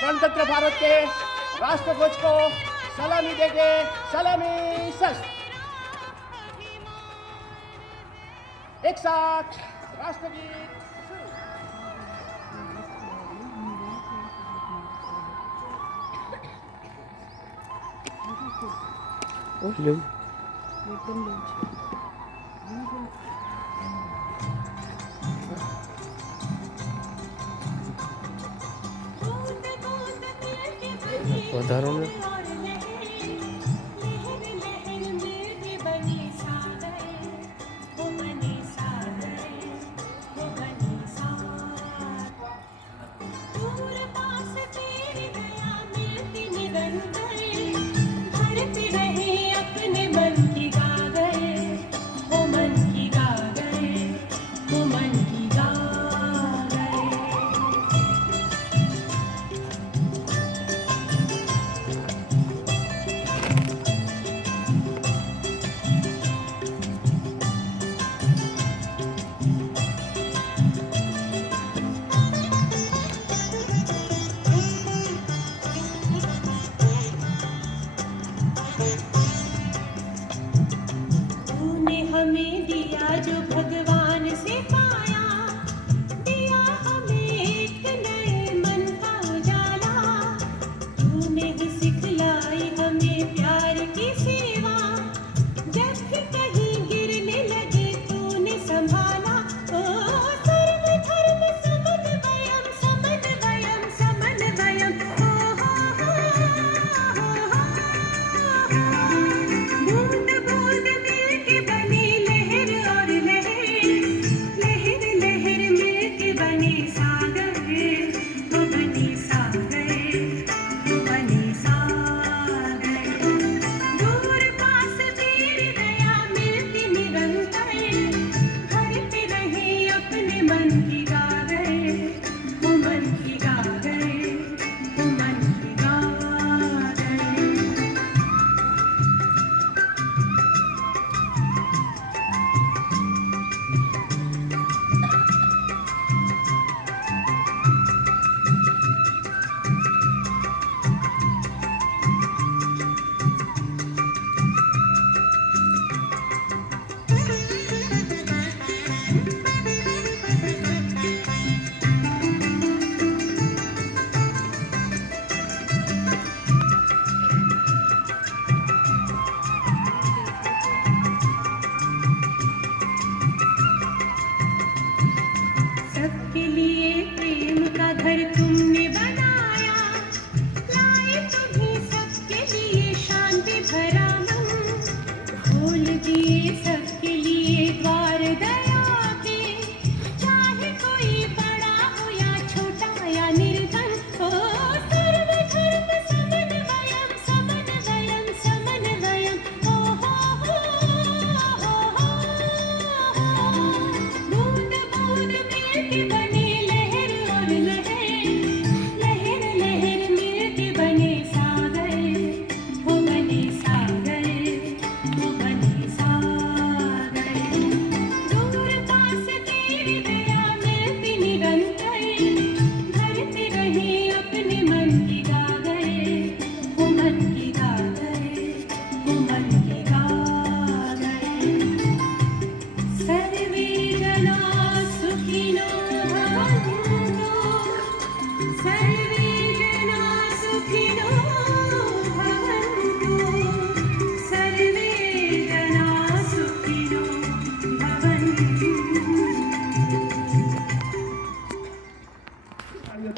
गणतंत्र भारत के राष्ट्रध्वज को सलामी देंगे। सलामी शस्त्र। एक साथ राष्ट्रगीत। વધારો ને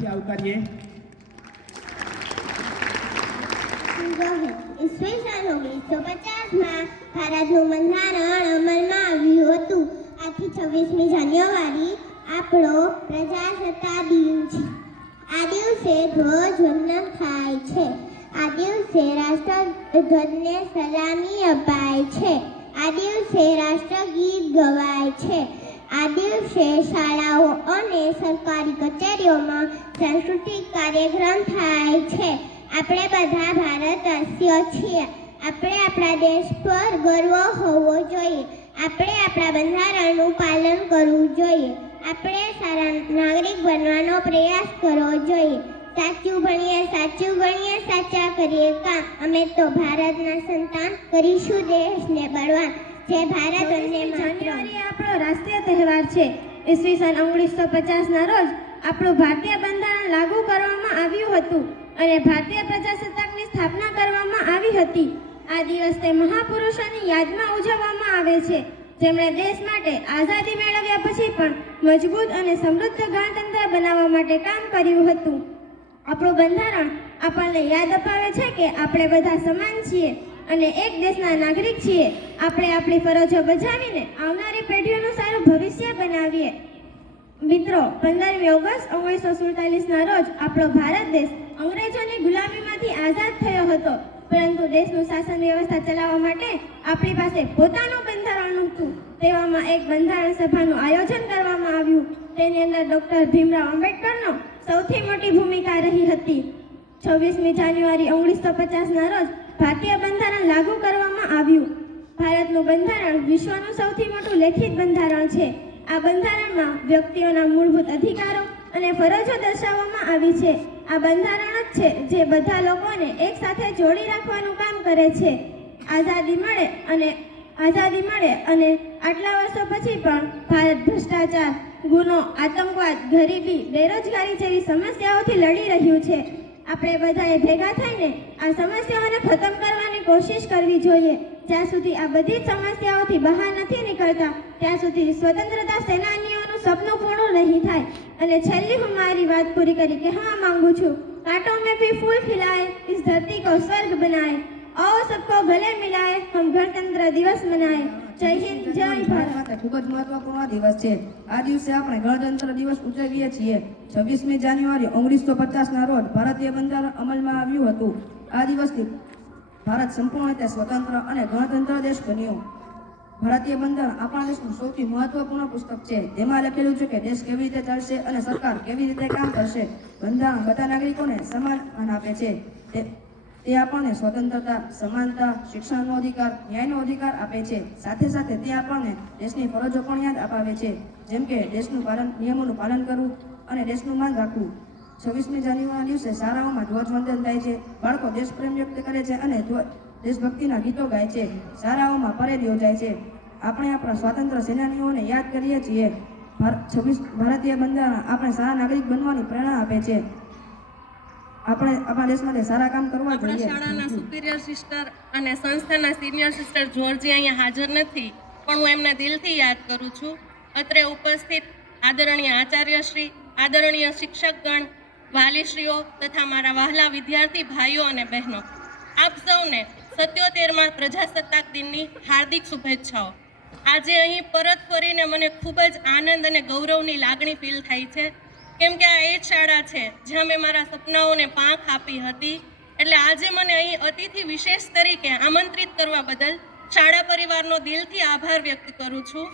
આવકારીએ. ઈસવીસન 1950માં ભારતનું બંધારણ અમલમાં આવ્યું હતું. આથી 26મી જાન્યુઆરી આપણો પ્રજાસત્તાક દિન છે. આ દિવસે ધ્વજવંદન થાય છે. આ દિવસે રાષ્ટ્રધ્વજને સલામી અપાય છે. આ દિવસે રાષ્ટ્રગીત ગવાય છે. આ દિવસે શાળાઓ અને સરકારી કચેરીઓમાં સાંસ્કૃતિક કાર્યક્રમ થાય છે. આપણે બધા ભારતવાસીઓ છીએ. આપણે આપણા દેશ પર ગર્વ હોવો જોઈએ. આપણે આપણા બંધારણનું પાલન કરવું જોઈએ. આપણે સારા નાગરિક બનવાનો પ્રયાસ કરવો જોઈએ. સાચું ભણીએ, સાચા કરીએ કામ. અમે તો ભારતના સંતાન, કરીશું દેશને બળવાન. જય ભારત, વંદે માતરમ. જાન્યુઆરી આપણો રાષ્ટ્રીય તહેવાર છે. ઈસવીસન 1950ના રોજ આપણું ભારતીય બંધારણ લાગુ કરવામાં આવ્યું હતું અને ભારતીય પ્રજાસત્તાકની સ્થાપના કરવામાં આવી હતી. આ દિવસ તે મહાપુરુષોની યાદમાં ઉજવવામાં આવે છે, જેમણે દેશ માટે આઝાદી મેળવ્યા પછી પણ મજબૂત અને સમૃદ્ધ ગણતંત્ર બનાવવા માટે કામ કર્યું હતું. આપણું બંધારણ આપણને યાદ અપાવે છે કે આપણે બધા સમાન છીએ અને એક દેશના નાગરિક છીએ. આપણે આપણી ફરજો બજાવીને આવનારી પેઢીઓનું સારું ભવિષ્ય બનાવીએ. મિત્રો, 15મી ઓગસ્ટ 1947ના રોજ આપણો ભારત દેશ અંગ્રેજોની ગુલામીમાંથી આઝાદ થયો હતો, પરંતુ દેશનું શાસન વ્યવસ્થા ચલાવવા માટે આપણી પાસે પોતાનું બંધારણ હતું. તેવામાં એક બંધારણ સભાનું આયોજન કરવામાં આવ્યું. તેની અંદર ડોક્ટર ભીમરાવ આંબેડકરનો સૌથી મોટી ભૂમિકા રહી હતી. 26મી જાન્યુઆરી 1950ના રોજ ભારતીય બંધારણ લાગુ કરવામાં આવ્યું. ભારતનું બંધારણ વિશ્વનું સૌથી મોટું લેખિત બંધારણ છે. આ બંધારણમાં વ્યક્તિઓના મૂળભૂત અધિકારો અને ફરજો દર્શાવવામાં આવી છે. આ બંધારણ જ છે જે બધા લોકોને એક સાથે જોડી રાખવાનું કામ કરે છે. આઝાદી મળે અને આટલા વર્ષો પછી પણ ભારત ભ્રષ્ટાચાર, ગુનો, આતંકવાદ, ગરીબી, બેરોજગારી જેવી સમસ્યાઓથી લડી રહ્યું છે. આપણે બધાએ ભેગા થઈને આ સમસ્યાઓને ખતમ કરવાની કોશિશ કરવી જોઈએ. જ્યાં સુધી આ બધી જ સમસ્યાઓથી બહાર નથી નીકળતા, ત્યાં સુધી સ્વતંત્રતા સેનાનીઓનું સપનું પૂર્ણ નહીં થાય. અને છેલ્લી હું મારી વાત પૂરી કરી કહેવા માંગુ છું, કાંટો મેં ભી ફૂલ ખिलाए, इस धरती को स्वर्ग बनाए, आओ सबको गले मिलाए, हम गणतंत्र दिवस मनाए. જય હિન્દ, જય ભારત. ખૂબ જ મહત્વપૂર્ણ દિવસ છે. આ દિવસે આપણે ગણતંત્ર દિવસ ઉજવીએ છીએ. 26મી જાન્યુઆરી 1950ના રોજ ભારતીય બંધારણ અમલમાં આવ્યું હતું. આ દિવસથી ભારત સંપૂર્ણ રીતે સ્વતંત્ર અને ગણતંત્ર દેશ બન્યો. ભારતીય બંધારણ આપણા દેશનું સૌથી મહત્વપૂર્ણ પુસ્તક છે. તેમાં લખેલું છે કે દેશ કેવી રીતે ચાલશે અને સરકાર કેવી રીતે કામ કરશે. બંધારણ બધા નાગરિકોને સમાન માન આપે છે. તે આપણને સ્વતંત્રતા, સમાનતા, શિક્ષણનો અધિકાર, ન્યાયનો અધિકાર આપે છે. સાથે સાથે તે આપણને દેશની ફરજો પણ યાદ અપાવે છે, જેમ કે નિયમોનું પાલન કરવું અને દેશનું માન રાખવું. 26મી જાન્યુઆરીના દિવસે શાળાઓમાં ધ્વજવંદન થાય છે. બાળકો દેશપ્રેમ વ્યક્ત કરે છે અને દેશભક્તિના ગીતો ગાય છે. શાળાઓમાં પરેડ યોજાય છે. આપણે આપણા સ્વાતંત્ર્ય સેનાનીઓને યાદ કરીએ છીએ. ભારતીય બંધારણ આપણે સારા નાગરિક બનવાની પ્રેરણા આપે છે. આપણે આપણા દેશ માટે સારા કામ કરવા જોઈએ. આપણા શાળાના સુપિરિયર સિસ્ટર અને સંસ્થાના સિનિયર સિસ્ટર જોર્જી અહીંયા હાજર નથી, પણ હું એમને દિલથી યાદ કરું છું. અત્રે ઉપસ્થિત આદરણીય આચાર્યશ્રી, આદરણીય શિક્ષકગણ, વાલીશ્રીઓ તથા મારા વહાલા વિદ્યાર્થી ભાઈઓ અને બહેનો, આપ સૌને 77મા પ્રજાસત્તાક દિનની હાર્દિક શુભેચ્છાઓ. આજે અહીં પરત ફરીને મને ખૂબ જ આનંદ અને ગૌરવની લાગણી ફીલ થાય છે, કેમ કે આ એ જ શાળા છે જ્યાં મેં મારા સપનાઓને પાંખ આપી હતી. એટલે આજે મને અહીં અતિથિ વિશેષ તરીકે આમંત્રિત કરવા બદલ શાળા પરિવારનો દિલથી આભાર વ્યક્ત કરું છું.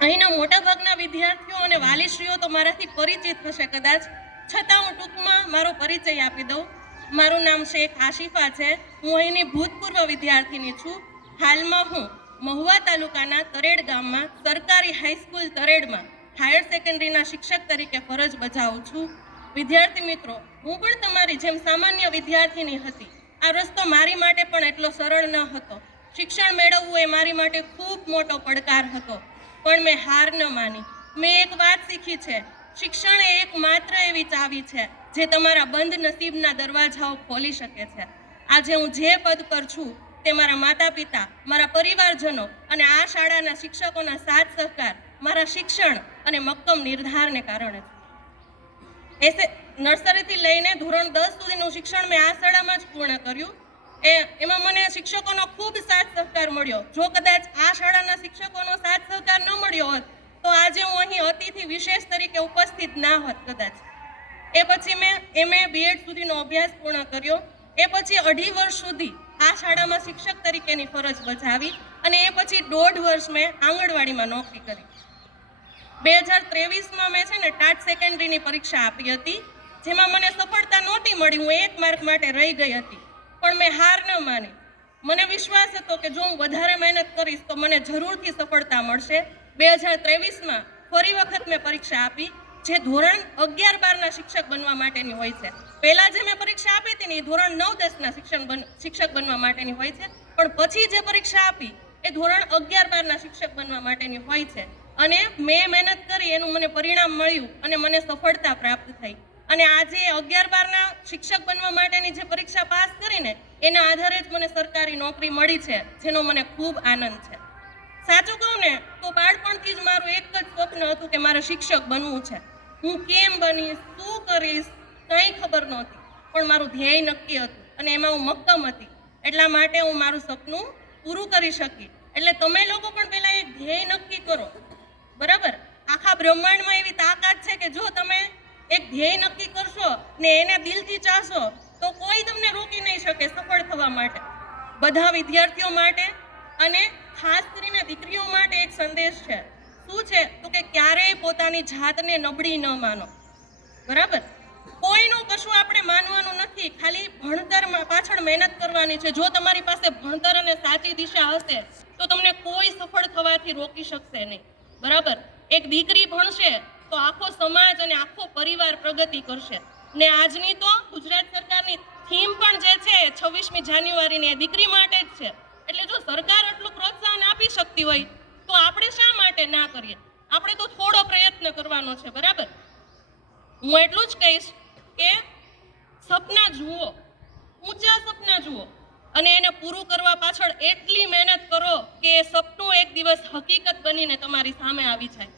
અહીંના મોટાભાગના વિદ્યાર્થીઓ અને વાલીશ્રીઓ તો મારાથી પરિચિત હશે કદાચ, છતાં હું ટૂંકમાં મારો પરિચય આપી દઉં. મારું નામ શેખ આશિફા છે. હું અહીંની ભૂતપૂર્વ વિદ્યાર્થીની છું. હાલમાં હું મહુવા તાલુકાના તરેડ ગામમાં સરકારી હાઈસ્કૂલ તરેડમાં હાયર સેકન્ડરીના શિક્ષક તરીકે ફરજ બજાવું છું. વિદ્યાર્થી મિત્રો, હું પણ તમારી જેમ સામાન્ય વિદ્યાર્થીની હતી. આ રસ્તો મારી માટે પણ એટલો સરળ ન હતો. શિક્ષણ મેળવવું એ મારી માટે ખૂબ મોટો પડકાર હતો, પણ મેં હાર ન માની. મેં એક વાત શીખી છે, શિક્ષણ એ એક માત્ર એવી ચાવી છે જે તમારા બંધ નસીબના દરવાજાઓ ખોલી શકે છે. આજે હું જે પદ પર છું તે મારા માતા પિતા, મારા પરિવારજનો અને આ શાળાના શિક્ષકોના સાથ સહકાર, મારા શિક્ષણ અને મક્કમ નિર્ધારને કારણે છે. નર્સરીથી લઈને ધોરણ 10 સુધીનું શિક્ષણ મેં આ શાળામાં જ પૂર્ણ કર્યું. એમાં મને શિક્ષકોનો ખૂબ સાથ સહકાર મળ્યો. જો કદાચ આ શાળાના શિક્ષકોનો સાથ સહકાર ન મળ્યો હોત તો આજે હું અહીં અતિથિ વિશેષ તરીકે ઉપસ્થિત ના હોત કદાચ. એ પછી મેં MA BEd સુધીનો અભ્યાસ પૂર્ણ કર્યો. એ પછી 2.5 વર્ષ સુધી આ શાળામાં શિક્ષક તરીકેની ફરજ બજાવી અને એ પછી 1.5 વર્ષ મેં આંગણવાડીમાં નોકરી કરી. 2023માં મેં છે ને ટાટ સેકન્ડરીની પરીક્ષા આપી હતી, જેમાં મને સફળતા નહોતી મળી. હું 1 માર્ક માટે રહી ગઈ હતી, પણ મેં હાર ન માની. મને વિશ્વાસ હતો કે જો હું વધારે મહેનત કરીશ તો મને જરૂરથી સફળતા મળશે. 2023માં ફરી વખત મેં પરીક્ષા આપી, જે ધોરણ 11-12ના શિક્ષક બનવા માટેની હોય છે. પહેલા જે મેં પરીક્ષા આપી હતી ને એ ધોરણ 9-10ના શિક્ષક બનવા માટેની હોય છે, પણ પછી જે પરીક્ષા આપી એ ધોરણ 11-12ના શિક્ષક બનવા માટેની હોય છે. અને મેં મહેનત કરી, એનું મને પરિણામ મળ્યું અને મને સફળતા પ્રાપ્ત થઈ. અને આજે 11-12ના શિક્ષક બનવા માટેની જે પરીક્ષા પાસ કરીને એના આધારે જ મને સરકારી નોકરી મળી છે, જેનો મને ખૂબ આનંદ છે. સાચું કહું ને તો બાળપણથી જ મારું એક જ સ્વપ્ન હતું કે મારે શિક્ષક બનવું છે. હું કેમ બનીશ, શું કરીશ, કંઈ ખબર નહોતી, પણ મારું ધ્યેય નક્કી હતું અને એમાં હું મક્કમ હતી. એટલા માટે હું મારું સપનું પૂરું કરી શકી. એટલે તમે લોકો પણ પહેલા એક ધ્યેય નક્કી કરો, બરાબર? આખા બ્રહ્માંડમાં એવી તાકાત છે કે જો તમે એક ધ્યેય નક્કી કરશો ને એને દિલથી ચાહશો તો કોઈ તમને રોકી નહીં શકે સફળ થવા માટે. બધા વિદ્યાર્થીઓ માટે અને ખાસ કરીને દીકરીઓ માટે એક સંદેશ છે. શું છે? તો કે ક્યારેય પોતાની જાતને નબળી ન માનો, બરાબર? કોઈનું કશું આપણે માનવાનું નથી, ખાલી ભણતર પાછળ મહેનત કરવાની છે. જો તમારી પાસે ભણતર અને સાચી દિશા હશે તો તમને કોઈ સફળ થવાથી રોકી શકશે નહીં, બરાબર? એક દીકરી ભણશે તો આખો સમાજ અને આખો પરિવાર પ્રગતિ કરશે. ને આજની તો ગુજરાત સરકારની થીમ પણ જે છે 26મી જાન્યુઆરીની એ દીકરી માટે જ છે. એટલે જો સરકાર આટલું પ્રોત્સાહન આપી શકતી હોય તો આપણે શા માટે ના કરીએ? આપણે તો થોડો પ્રયત્ન કરવાનો છે, બરાબર? હું એટલું જ કહીશ કે સપના જુઓ, ઊંચા સપના જુઓ અને એને પૂરું કરવા પાછળ એટલી મહેનત કરો કે એ સપનું એક દિવસ હકીકત બનીને તમારી સામે આવી જાય,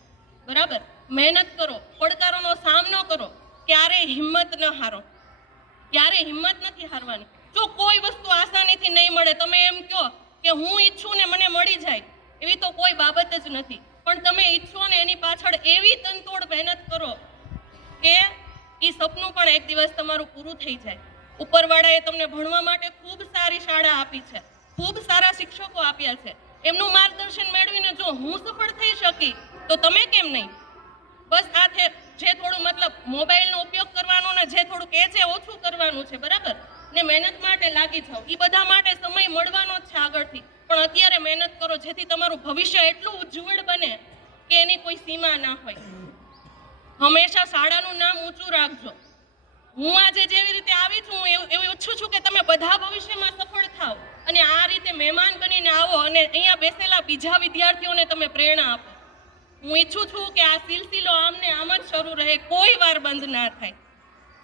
બરાબર? મહેનત કરો, પડકારોનો સામનો કરો, ક્યારેય હિંમત ન હારો, ક્યારેય હિંમત નથી હારવાની. જો કોઈ વસ્તુ આસાનીથી નહીં મળે, તમે એમ કહો કે હું ઈચ્છું ને મને મળી જાય, એવી તો કોઈ બાબત જ નથી. પણ તમે ઈચ્છો ને એની પાછળ એવી તનતોડ મહેનત કરો કે એ સપનું પણ એક દિવસ તમારું પૂરું થઈ જાય. ઉપરવાળાએ તમને ભણવા માટે ખૂબ સારી શાળા આપી છે, ખૂબ સારા શિક્ષકો આપ્યા છે. એમનું માર્ગદર્શન મેળવીને જો હું સફળ થઈ શકી તો તમે કેમ નહીં? બસ આ જે થોડું મતલબ મોબાઈલનો ઉપયોગ કરવાનો ને જે થોડું કહે છે ઓછું કરવાનું છે, બરાબર? ને મહેનત માટે લાગી જાઓ. એ બધા માટે સમય મળવાનો જ છે આગળથી, પણ અત્યારે મહેનત કરો જેથી તમારું ભવિષ્ય એટલું ઉજ્જવળ બને કે એની કોઈ સીમા ના હોય. હંમેશા શાળાનું નામ ઊંચું રાખજો. હું આજે જેવી રીતે આવી છું એવું ઈચ્છું છું કે તમે બધા ભવિષ્યમાં સફળ થાઓ અને આ રીતે મહેમાન બનીને આવો અને અહીંયા બેસેલા બીજા વિદ્યાર્થીઓને તમે પ્રેરણા આપો. હું ઈચ્છું છું કે આ સિલસિલો આમને આમ જ શરૂ રહે, કોઈ વાર બંધ ના થાય.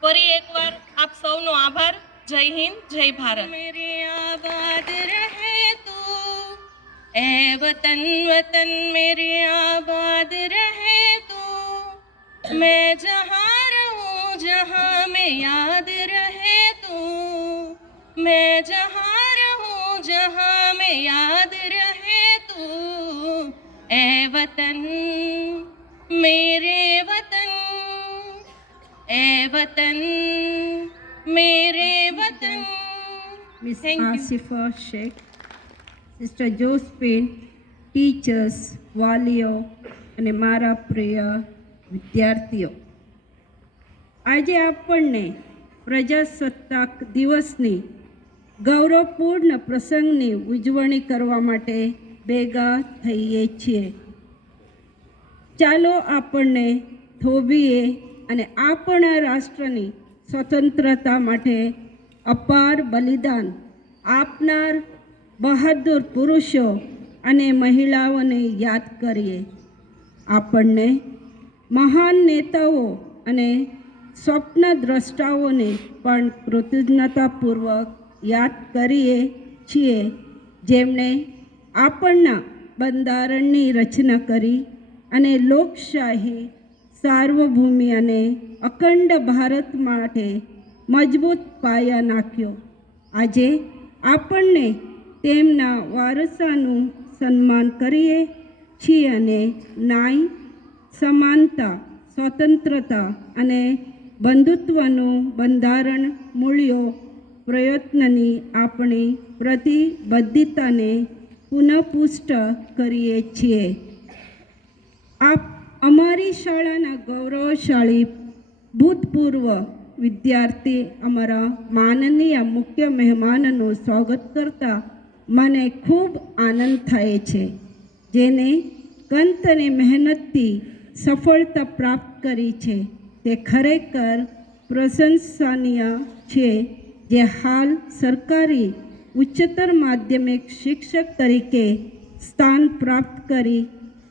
ફરી એકવાર આપ સૌનો આભાર. જય હિન્દ, જય ભારત. મેરે આબાદ રહે તું એ વતન વતન મેરે આબાદ રહે તું, मैं जहाँ रहूँ जहाँ में याद रहे तू, मैं जहाँ रहूँ जहाँ में याद रहे तू, ए वतन मेरे वतन, ए वतन मेरे वतन. Miss Asifa Sheikh, Sister Josephine, teachers, વાલીઓ અને મારા પ્રિય વિદ્યાર્થીઓ, આજે આપણને પ્રજાસત્તાક દિવસની ગૌરવપૂર્ણ પ્રસંગની ઉજવણી કરવા માટે ભેગા થઈએ છીએ. ચાલો આપણને થોભીએ અને આપણા રાષ્ટ્રની સ્વતંત્રતા માટે અપાર બલિદાન આપનાર બહાદુર પુરુષો અને મહિલાઓને યાદ કરીએ. આપણને મહાન નેતાઓ અને સ્વપ્નદ્રષ્ટાઓને પણ કૃતજ્ઞતાપૂર્વક યાદ કરીએ છીએ, જેમણે આપણના બંધારણની રચના કરી અને લોકશાહી, સાર્વભૌમિ અને અખંડ ભારત માટે મજબૂત પાયા નાખ્યો. આજે આપણને તેમના વારસાનું સન્માન કરીએ છીએ અને ન્યાય, સમાનતા, સ્વતંત્રતા અને બંધુત્વનું બંધારણ મૂલ્યો પ્રયત્નની આપણી પ્રતિબદ્ધતાને પુનઃપુષ્ટ કરીએ છીએ. અમારી શાળાના ગૌરવશાળી ભૂતપૂર્વ વિદ્યાર્થી અમારા માનનીય મુખ્ય મહેમાનનું સ્વાગત કરતા મને ખૂબ આનંદ થાય છે, જેને કંત અને મહેનતથી સફળતા પ્રાપ્ત કરી છે તે ખરેખર પ્રશંસનીય છે, જે હાલ સરકારી ઉચ્ચતર માધ્યમિક શિક્ષક તરીકે સ્થાન પ્રાપ્ત કરી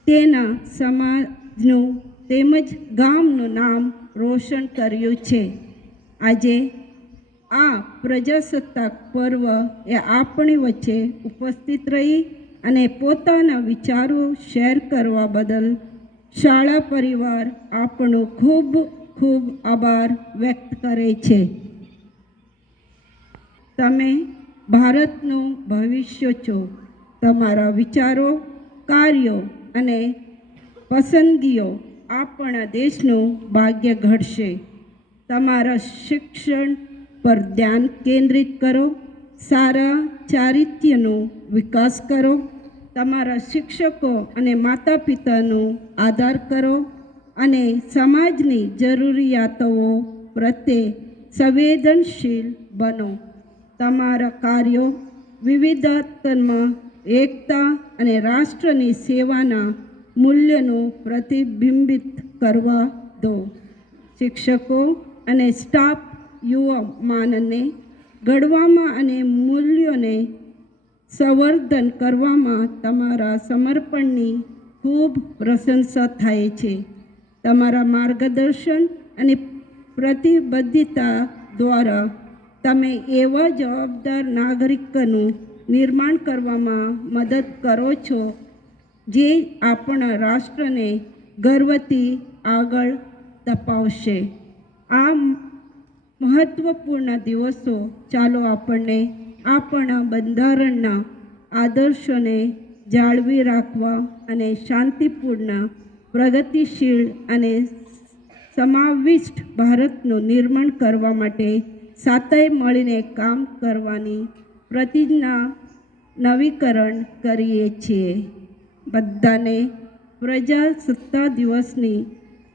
તેના સમાજનું તેમજ ગામનું નામ રોશન કર્યું છે. આજે આ પ્રજાસત્તાક પર્વ એ આપણી વચ્ચે ઉપસ્થિત રહી અને પોતાના વિચારો શેર કરવા બદલ શાળા પરિવાર આપણો ખૂબ ખૂબ આભાર વ્યક્ત કરે છે. તમે ભારતનું ભવિષ્ય છો. તમારા વિચારો, કાર્યો અને પસંદગીઓ આપણા દેશનું ભાગ્ય ઘડશે. તમારા શિક્ષણ પર ધ્યાન કેન્દ્રિત કરો, સારા ચારિત્ર્યનો વિકાસ કરો, તમારા શિક્ષકો અને માતા પિતાનો આદર કરો અને સમાજની જરૂરિયાતો પ્રત્યે સંવેદનશીલ બનો. તમારા કાર્યો વિવિધતામાં એકતા અને રાષ્ટ્રની સેવાના મૂલ્યનું પ્રતિબિંબિત કરવા દો. શિક્ષકો અને સ્ટાફ યુવા માનને ઘડવામાં અને મૂલ્યોને સંવર્ધન કરવામાં તમારા સમર્પણની ખૂબ પ્રશંસા થાય છે. તમારા માર્ગદર્શન અને પ્રતિબદ્ધતા દ્વારા તમે એવા જવાબદાર નાગરિકોનું નિર્માણ કરવામાં મદદ કરો છો જે આપણા રાષ્ટ્રને ગર્વથી આગળ ધપાવશે. આ મહત્વપૂર્ણ દિવસો ચાલો આપણને આપણા બંધારણના આદર્શોને જાળવી રાખવા અને શાંતિપૂર્ણ, પ્રગતિશીલ અને સમાવિષ્ટ ભારતનું નિર્માણ કરવા માટે સાથે મળીને કામ કરવાની પ્રતિજ્ઞા નવીકરણ કરીએ છીએ. બધાને પ્રજાસત્તાક દિવસની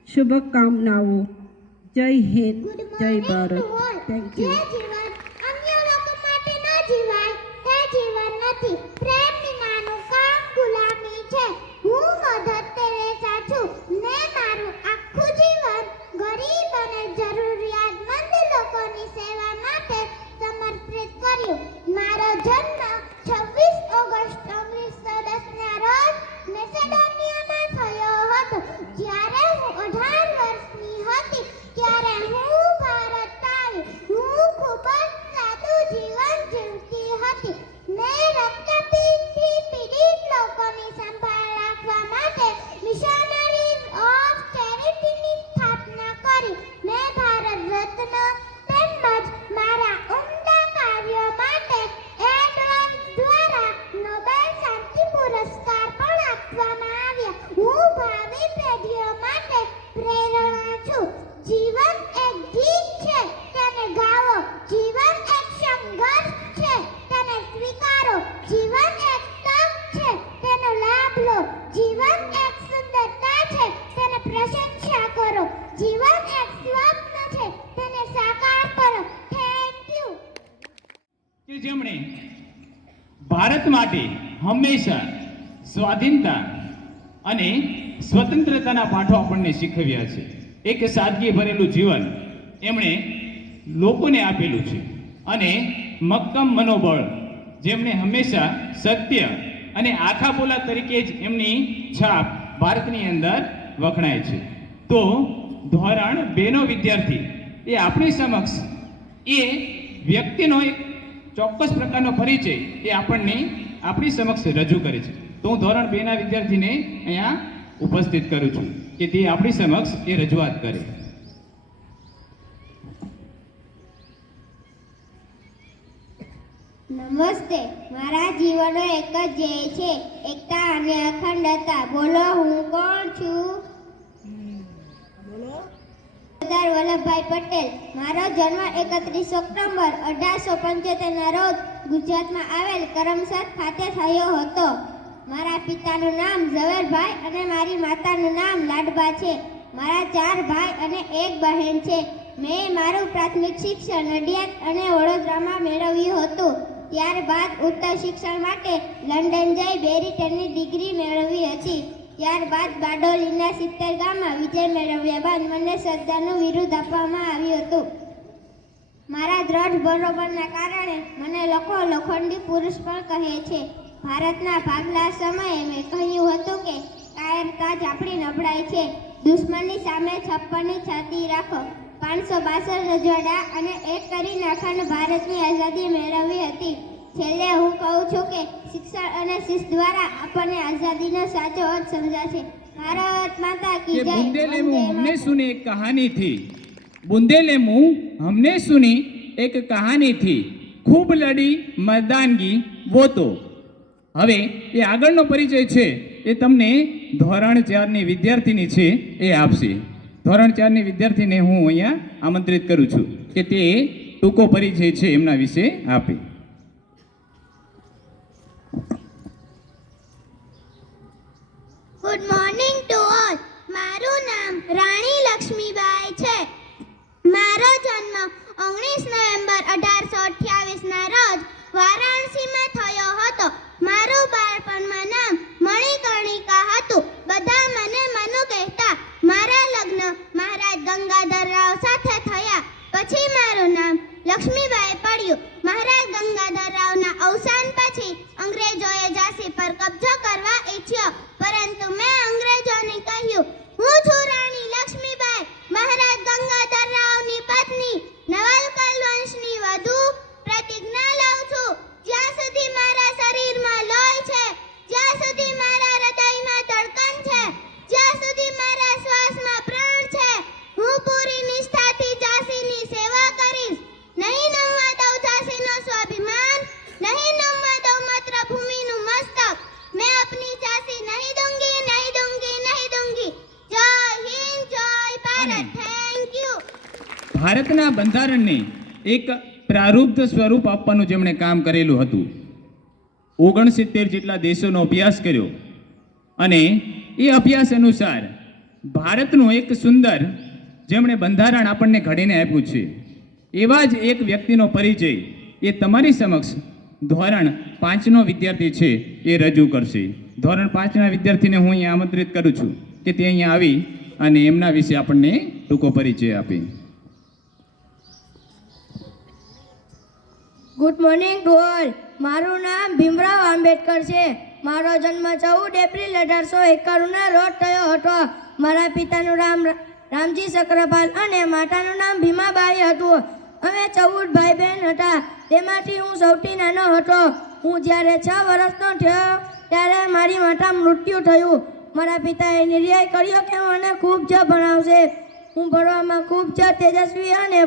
શુભકામનાઓ. જય હિન્દ, જય ભારત. Thank you. જે જીવન અન્ય લોકો માટે ન જીવાય તે જીવન નથી. પ્રેમની નાનું કામ ગુલામી છે. હું મદદ તેરેસા છું. મેં મારું આખું જીવન ગરીબ અને જરૂરિયાતમંદ લોકોની સેવા માટે સમર્પિત કર્યું. મારો જન્મ 26 ઓગસ્ટ 1910ના રોજ મેસેડોનિયામાં થયો હતો. જ્યારે હું 18 વર્ષની હતી ત્યારે હું ભારત આવી. હું ખૂબ જ સાદું જીવન જીવતી હતી. મેં રક્તપીઠથી પીડિત લોકોની સંભાળ રાખવા માટે મિશનરીઝ ઓફ ચેરિટીની સ્થાપના કરી. મેં ભારત રત્ન તેમજ મારા ઉમદા કાર્યો માટે એડવાન્સ દ્વારા નોબેલ શાંતિ પુરસ્કાર પણ આપવામાં આવ્યા. હું ભાવિ પેઢીઓ માટે પ્રેરણા છું. જીવન એક ગીત છે, તેને ગાઓ. જીવન એક સંઘર્ષ છે, તેને સ્વીકારો. જીવન એક તક છે, તેનો લાભ લો. જીવન એક સુંદરતા છે, તેને પ્રશંસા કરો. જીવન એક સ્વપ્ન છે, તેને સાકાર કરો. Thank you. કે જેમણે ભારત માટે હંમેશા સ્વાધીનતા અને સ્વતંત્રતાના પાઠો આપણને શીખવ્યા છે. એક સાદગી ભરેલું જીવન એમણે લોકોને આપેલું છે અને મક્કમ મનોબળ, જેમણે હંમેશા સત્ય અને આખા બોલા તરીકે જ એમની છાપ ભારતની અંદર વખણાય છે. તો ધોરણ 2 નો વિદ્યાર્થી એ આપણી સમક્ષ એ વ્યક્તિનો એક ચોક્કસ પ્રકારનો પરિચય એ આપણી સમક્ષ રજૂ કરે છે. તો હું ધોરણ 2 ના વિદ્યાર્થીને અહીંયા ઉપસ્થિત કરું છું કે તે આપણી સમક્ષ એ રજૂઆત કરે. નમસ્તે. મારા જીવનનો એક જ ધ્યેય છે, એકતા અને અખંડતા. બોલો, હું કોણ છું? સરદાર વલ્લભભાઈ પટેલ. મારો જન્મ 31 ઓક્ટોબર 1875ના રોજ ગુજરાતમાં આવેલ કરમસદ ખાતે થયો હતો. મારા પિતાનું નામ ઝવેરભાઈ અને મારી માતાનું નામ લાડબા છે. મારા 4 ભાઈ અને 1 બહેન છે. મેં મારું પ્રાથમિક શિક્ષણ નડિયાદ અને વડોદરામાં મેળવ્યું હતું. ત્યારબાદ ઉચ્ચ શિક્ષણ માટે લંડન જઈ બેરિટનની ડિગ્રી મેળવી હતી. ત્યારબાદ બારડોલીના 70 ગામમાં વિજય મેળવ્યા બાદ મને સરદારનું બિરુદ આપવામાં આવ્યું હતું. મારા દ્રઢ બરોબરના કારણે મને લોકો લોખંડી પુરુષ પણ કહે છે. ભારતના ભાગલા સમયે મેં કહ્યું હતું કે કાયરતા જ આપણી નબળાઈ છે. દુશ્મનની સામે 56ની છાતી રાખો. 562 રજવાડા અને એક કરીને અખંડ ભારતની આઝાદી મેળવી હતી. છેલ્લે હું કહું છું કે શિક્ષણ અને શિસ્ત દ્વારા આપણને આઝાદીનો સાચો અર્થ સમજાશે. ભારત માતા કી ये જય. बुंदेले વંદે मुंह हमने માતરમ. सुनी एक कहानी थी. बुंदेले मुंह हमने सुनी एक कहानी थी. खूब लड़ी मर्दानगी वो तो. હવે એ આગળનો પરિચય છે એ તમને ધોરણ 4ની વિદ્યાર્થીની છે એ આપશે. ધોરણ 4ની વિદ્યાર્થીને હું અહીંયા આમંત્રિત કરું છું કે તે ટૂંકો પરિચય છે એમના વિશે આપે. Good morning to all. મારું નામ રાણી લક્ષ્મીબાઈ છે. મારો જન્મ 19 નવેમ્બર 1828 ના રોજ વારાણસીમાં થયો હતો. મારું બાળપણમાં નામ મણિકર્ણિકા હતું. બધા મને મનુ કહેતા. મારા લગ્ન મહારાજ ગંગાધરરાવ સાથે થયા પછી મારું નામ લક્ષ્મીબાઈ પડ્યું. મહારાજ ગંગાધરરાવના અવસાન પછી અંગ્રેજોએ ઝાંસી પર કબજો કરવા ઈચ્છ્યો, પરંતુ મેં અંગ્રેજોને કહ્યું, હું છું રાણી લક્ષ્મીબાઈ, મહારાજ ગંગાધરરાવની પત્ની, નવલકલ વંશની વધુ. પ્રતિજ્ઞા લઉં છું, જ્યાં સુધી મારા શરીરમાં લોહી છે, જ્યાં સુધી મારા હૃદયમાં ધડકન છે, જ્યાં સુધી મારા શ્વાસમાં પ્રાણ છે, હું પૂરી નિષ્ઠાથી ઝાંસીની સેવા કરીશ. નહીં નમવા દઉં ઝાંસીનો સ્વાભિમાન, નહીં નમવા દઉં માતૃભૂમિનું મસ્તક. मैं अपनी झांसी नहीं दूंगी, नहीं दूंगी, नहीं दूंगी. जय हिंद, जय भारत. Thank you. ભારતના બંધારણને એક પ્રારૂપ્ત સ્વરૂપ આપવાનું જેમણે કામ કરેલું હતું. 69 જેટલા દેશોનો અભ્યાસ કર્યો અને એ અભ્યાસ અનુસાર ભારતનું એક સુંદર જેમણે બંધારણ આપણને ઘડીને આપ્યું છે એવા જ એક વ્યક્તિનો પરિચય એ તમારી સમક્ષ ધોરણ 5નો વિદ્યાર્થી છે એ રજૂ કરશે. ધોરણ 5ના વિદ્યાર્થીને હું અહીંયા આમંત્રિત કરું છું કે તે અહીંયા આવી અને એમના વિશે આપણને ટૂંકો પરિચય આપે. Good morning to all. મારું નામ ભીમરાવ આંબેડકર છે. મારો જન્મ 14 એપ્રિલ 1851ના રોજ થયો હતો. મારા પિતાનું નામ રામજી સક્રપાલ અને માતાનું નામ ભીમાબાઈ હતું. અમે 14 ભાઈ બહેન હતા. તેમાંથી હું સૌથી નાનો હતો. હું જ્યારે 6 વર્ષનો થયો ત્યારે મારી માતા મૃત્યુ થયું. મારા પિતાએ નિર્ણય કર્યો કે મને ખૂબ જ ભણાવશે. હું ભણવામાં ખૂબ જ તેજસ્વી અને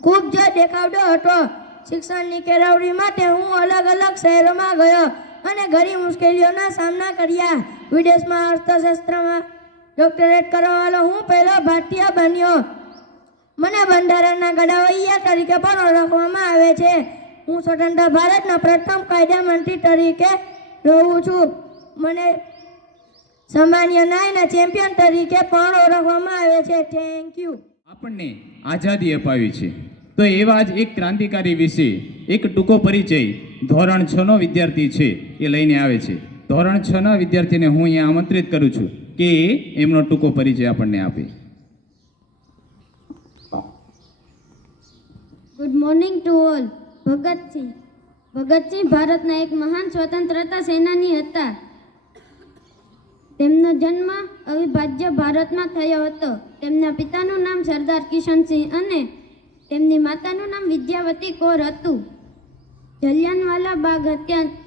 ખૂબ જ દેખાવડો હતો. શિક્ષણની કેળવણી માટે હું અલગ અલગ શહેરોમાં ગયો અને ઘણી મુશ્કેલીઓના સામના કર્યા. વિદેશમાં અર્થશાસ્ત્રમાં ડોક્ટરેટ કરવાવાળો હું પહેલો ભારતીય બન્યો. મને બંધારણના ઘડવૈયા તરીકે પણ ઓળખવામાં આવે છે. હું સ્વતંત્ર ભારતના પ્રથમ કાયદા મંત્રી તરીકે રહું છું. મને સામાન્ય ન્યાયના ચેમ્પિયન તરીકે પણ ઓળખવામાં આવે છે. Thank you. આપણને આઝાદી અપાવી છે તો એવા જ એક ક્રાંતિકારી વિશે એક ટૂંકો પરિચય ધોરણ 6નો વિદ્યાર્થી છે એ લઈને આવે છે. ધોરણ 6ના વિદ્યાર્થીને હું અહીંયા આમંત્રિત કરું છું કે એમનો ટૂંકો પરિચય આપણને આપે. Good morning to all. Bhagat Singh. Bhagat Singh ભારતના એક મહાન સ્વતંત્રતા સેનાની હતા. તેમનો જન્મ અવિભાજ્ય ભારતમાં થયો હતો. તેમના પિતાનું નામ સરદાર કિશનસિંહ અને તેમની માતાનું નામ વિદ્યાવતી કૌર હતું. જલિયાનવાલા બાગ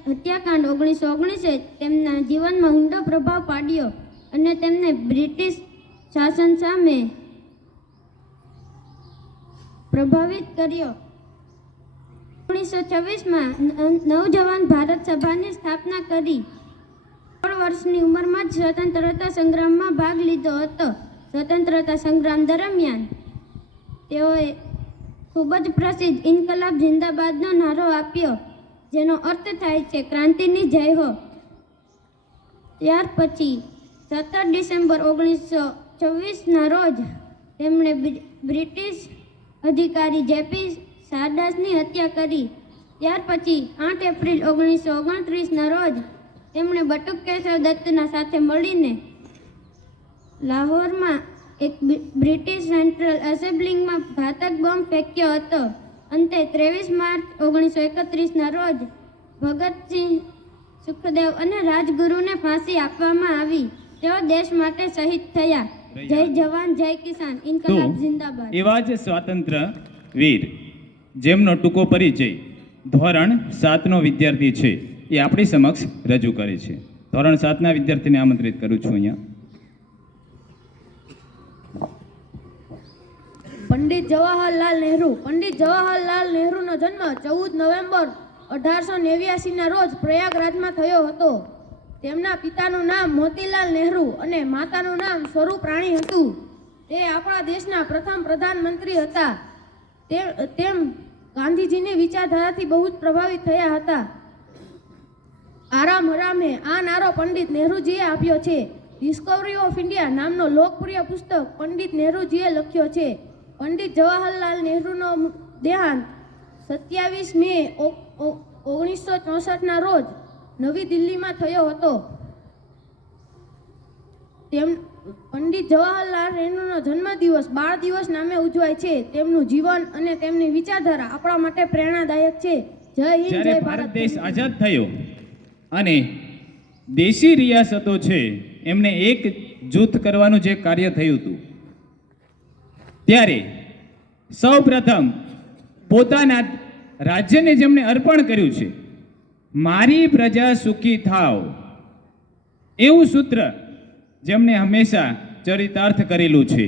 હત્યાકાંડ 1919એ તેમના જીવનમાં ઊંડો પ્રભાવ પાડ્યો અને તેમને બ્રિટિશ શાસન સામે પ્રભાવિત કર્યો. 1926માં નવજવાન ભારત સભાની સ્થાપના કરી. 16 વર્ષની ઉંમરમાં જ સ્વતંત્રતા સંગ્રામમાં ભાગ લીધો હતો. સ્વતંત્રતા સંગ્રામ દરમિયાન તેઓએ ખૂબ જ પ્રસિદ્ધ ઇન્કલાબ જિંદાબાદનો નારો આપ્યો, જેનો અર્થ થાય છે ક્રાંતિની જય હો. ત્યાર પછી 17 ડિસેમ્બર 1926ના રોજ તેમણે બ્રિટિશ અધિકારી જેપી શારદાસની હત્યા કરી. ત્યાર પછી 8 એપ્રિલ 1929ના રોજ તેમણે બટુક કેશવ દત્તના સાથે મળીને લાહોરમાં એક બ્રિટિશ સેન્ટ્રલ એસેમ્બલિંગમાં ઘાતક બોમ્બ ફેંક્યો હતો. અંતે 23 માર્ચ 1931ના રોજ ભગતસિંહ, સુખદેવ અને રાજગુરુને ફાંસી આપવામાં આવી. તેઓ દેશ માટે શહીદ થયા. જય જવાન જય કિસાન, તો ઇન્કલાબ જિંદાબાદ. એવા જ સ્વાતંત્ર્ય વીર જેમનો ટૂંકો પરિચય ધોરણ 7નો વિદ્યાર્થી છે એ આપણી સમક્ષ રજૂ કરે છે. ધોરણ 7ના વિદ્યાર્થીને આમંત્રિત કરું છું અહીંયા. પંડિત જવાહરલાલ નહેરુ. પંડિત જવાહરલાલ નહેરુનો જન્મ 14 નવેમ્બર 1889ના રોજ પ્રયાગરાજમાં થયો હતો. તેમના પિતાનું નામ મોતીલાલ નહેરુ અને માતાનું નામ સ્વરૂપ રાણી હતું. તે આપણા દેશના પ્રથમ પ્રધાનમંત્રી હતા. તેમ ગાંધીજીની વિચારધારાથી બહુ જ પ્રભાવિત થયા હતા. આરામ હરામે આ નારો પંડિત નહેરુજીએ આપ્યો છે. ડિસ્કવરી ઓફ ઇન્ડિયા નામનો લોકપ્રિય પુસ્તક પંડિત નહેરુજીએ લખ્યો છે. પંડિત જવાહરલાલ નહેરુનો દેહાંત 27 મે 1964ના રોજ નવી દિલ્હીમાં થયો હતો. પંડિત જવાહરલાલ નહેરુનો જન્મદિવસ બાળ દિવસ નામે ઉજવાય છે. તેમનું જીવન અને તેમની વિચારધારા આપણા માટે પ્રેરણાદાયક છે. જય હિન્દ, જ્યારે જય ભારત ભારત. દેશ આઝાદ થયો અને દેશી રિયાસતો છે એમને એક જૂથ કરવાનું જે કાર્ય થયું હતું, ત્યારે સૌપ્રથમ પોતાના રાજ્યને જેમણે અર્પણ કર્યું છે, મારી પ્રજા સુખી થાવ, એવું સૂત્ર જેમણે હંમેશા ચરિતાર્થ કરેલું છે,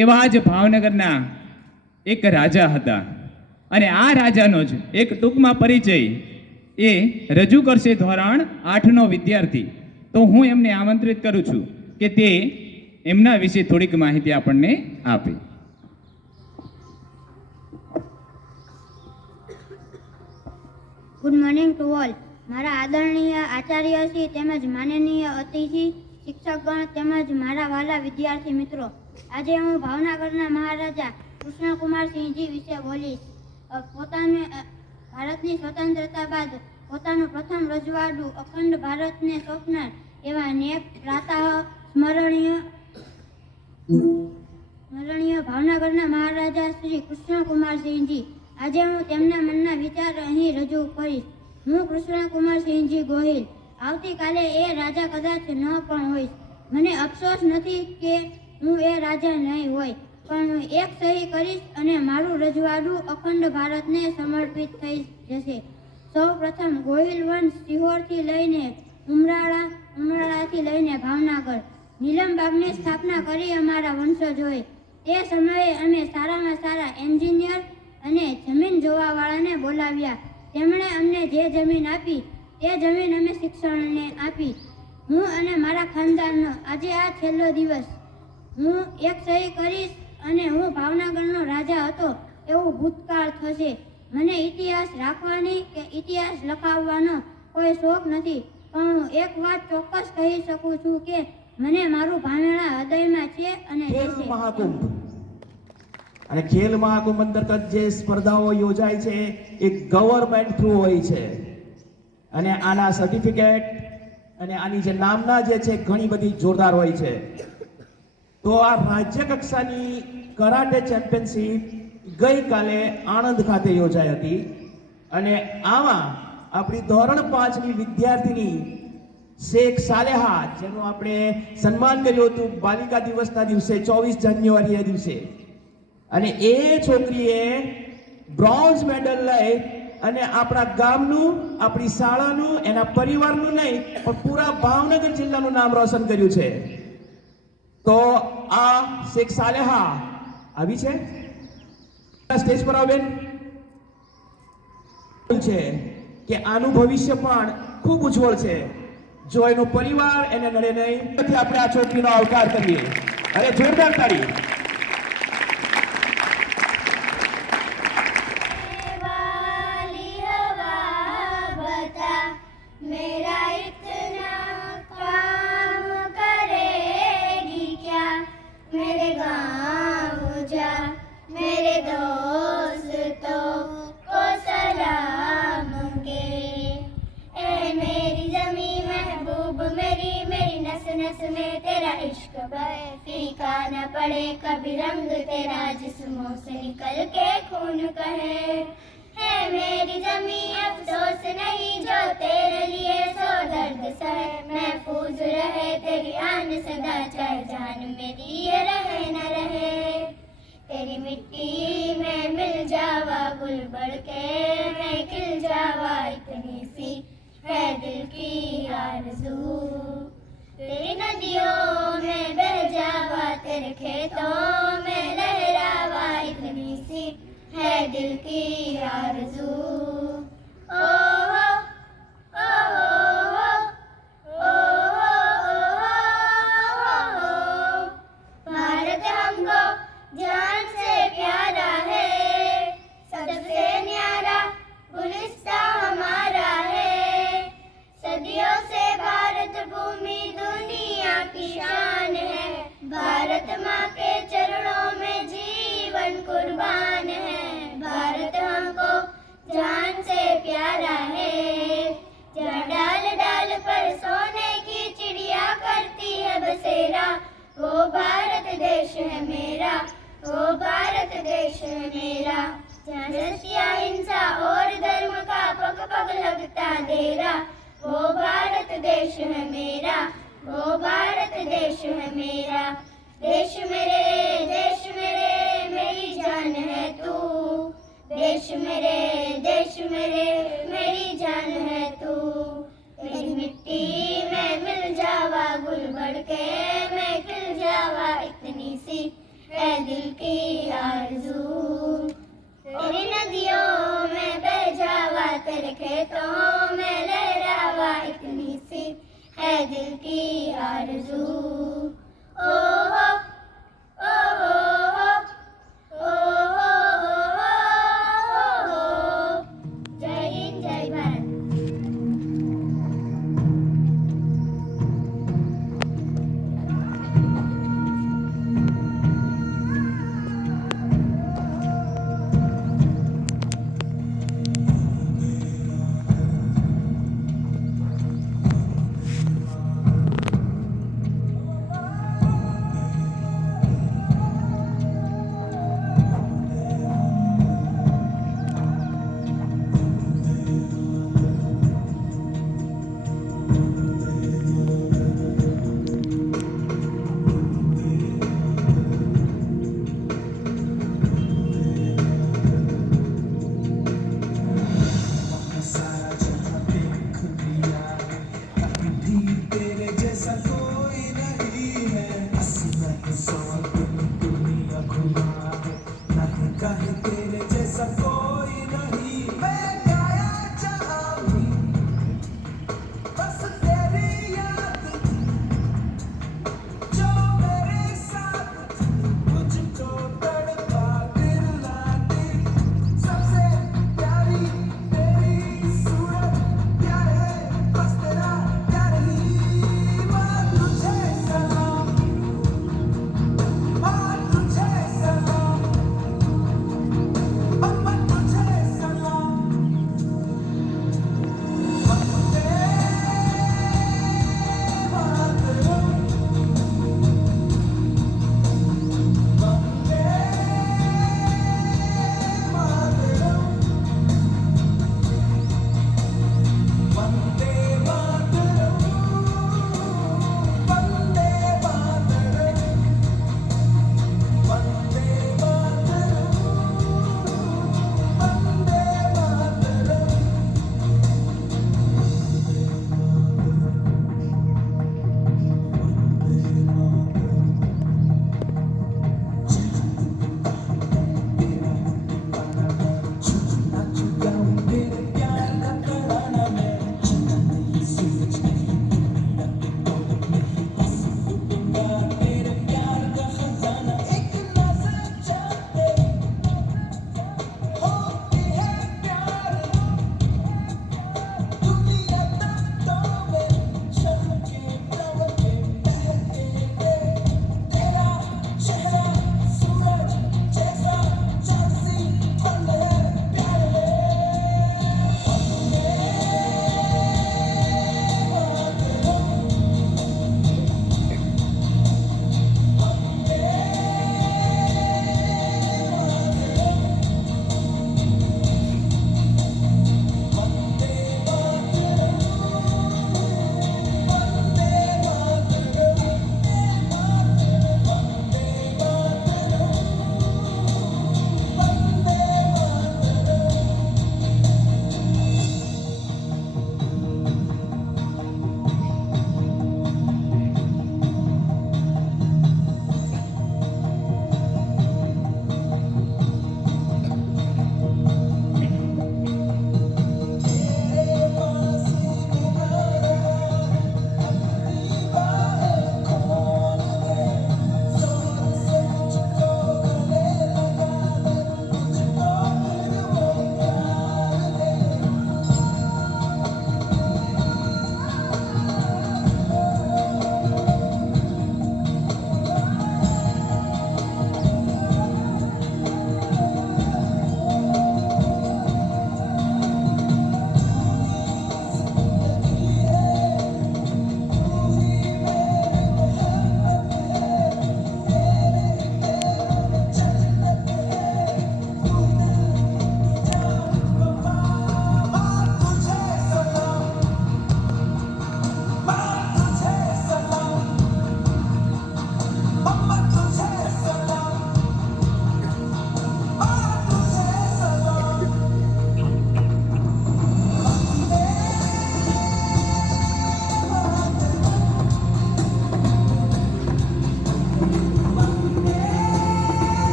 એવા જ ભાવનગરના એક રાજા હતા. અને આ રાજાનો જ એક ટૂંકમાં પરિચય એ રજૂ કરશે ધોરણ 8નો વિદ્યાર્થી. તો હું એમને આમંત્રિત કરું છું કે તે એમના વિશે થોડીક માહિતી આપણને આપે. Good morning to all. મારા આદરણીય આચાર્યશ્રી તેમજ માનનીય અતિથિ શિક્ષકગણ તેમજ મારા વાલા વિદ્યાર્થી મિત્રો, આજે હું ભાવનગરના મહારાજા કૃષ્ણકુમારસિંહજી વિશે બોલીશ. ભારતની સ્વતંત્રતા બાદ પોતાનું પ્રથમ રજવાડું અખંડ ભારતને સોંપનાર એવા નેક પ્રાતઃ સ્મરણીય ભાવનગરના મહારાજા શ્રી કૃષ્ણકુમારસિંહજી. આજે હું તેમના મનના વિચાર અહીં રજૂ કરીશ. હું કૃષ્ણકુમારસિંહજી ગોહિલ. આવતીકાલે એ રાજા કદાચ ન પણ હોઈશ. મને અફસોસ નથી કે હું એ રાજા નહીં હોય, પણ હું એક સહી કરીશ અને મારું રજવાડું અખંડ ભારતને સમર્પિત થઈ જશે. સૌ પ્રથમ ગોહિલ વંશ સિહોરથી લઈને ઉમરાળાથી લઈને ભાવનગર, નીલમબાગની સ્થાપના કરી અમારા વંશજોએ. તે સમયે અમે સારામાં સારા એન્જિનિયર અને જમીન જોવાવાળાને બોલાવ્યા. તેમણે અમને જે જમીન આપી તે જમીન અમે શિક્ષણને આપી. હું અને મારા ખાનદાનનો આજે આ છેલ્લો દિવસ. હું એક સહી કરીશ અને હું ભાવનગરનો રાજા હતો એવું ભૂતકાળ થશે. મને ઇતિહાસ રાખવાની કે ઇતિહાસ લખાવવાનો કોઈ શોખ નથી, પણ હું એક વાત ચોક્કસ કહી શકું છું કે મને મારું ભામેણા હૃદયમાં છે અને રહેશે. મહાકુંભ અને ખેલ મહાકુંભ અંતર્ગત જે સ્પર્ધાઓ યોજાય છે એ ગવર્મેન્ટ થ્રુ હોય છે, અને આના સર્ટિફિકેટ અને આની જે નામના જે છે ઘણી બધી જોરદાર હોય છે. તો આ રાજ્ય કક્ષાની કરાટે ચેમ્પિયનશિપ ગઈકાલે આણંદ ખાતે યોજાઈ હતી, અને આમાં આપણી ધોરણ 5ની વિદ્યાર્થીની શેખ સાલેહા, જેનું આપણે સન્માન કર્યું હતું બાલિકા દિવસના દિવસે 24 જાન્યુઆરીના દિવસે, અને એ છોકરીએ બ્રોન્ઝ મેડલ લઈ અને આપણા ગામનું, આપણી શાળાનું, એના પરિવારનું નહીં પણ પૂરા ભાવનગર જિલ્લાનું નામ રોશન કર્યું છે. તો આ શેખ સાલેહા આવી છે સ્ટેજ પર આવેલ છે કે આનું ભવિષ્ય પણ ખૂબ ઉજ્જવળ છે. જો એનો પરિવાર એને નડે નહીં, તેથી આપણે આ છોકરીનો આવકાર કરીએ. અરે જોરદાર તાળી. मेरा इतना काम करेगी क्या, मेरे गाँव जा मेरे दोस्तों को सलाम के, ए मेरी जमीन तेरा इश्क बहे फीका न पड़े कभी रंग तेरा जिस्मों से निकल के खून कहे है मेरी जमी अफसोस नहीं जो तेरे लिए सो दर्द सहे महफूज रहे तेरी आन सदा चाहे जान मेरी ये रहे न रहे तेरी मिट्टी में मिल जावा गुल बढ़ के मैं खिल जावा इतनी सी है दिल की आरज़ू तेरी नदियों में बह जावा तेरे खेतों में लहरावा इतनी सी है दिल की आरज़ू ओ हो ओ हो ओ हो भारत हमको जान से प्यारा है सबसे न्यारा गुलिस्ता हमारा है सदियों से भारत भूमि दुनिया की शान है भारत माँ के चरणों में जीवन कुर्बान है भारत हमको जान से प्यारा है जहाँ डाल डाल पर सोने की चिड़िया करती है बसेरा वो भारत देश है मेरा वो भारत देश है मेरा जहाँ सत्य हिंसा और धर्म का पग पग लगता डेरा वो भारत देश है मेरा वो भारत देश है मेरा देश मेरे मेरी जान है तू देश मेरे मेरी जान है तू तेरी मिट्टी में मिल जावा गुल बढ़ के मैं खिल जावा इतनी सी है दिल की आरज़ू तेरी नदियों में बह जावा तेरे खेतों में लहरावा इतनी सी है दिल की आरज़ू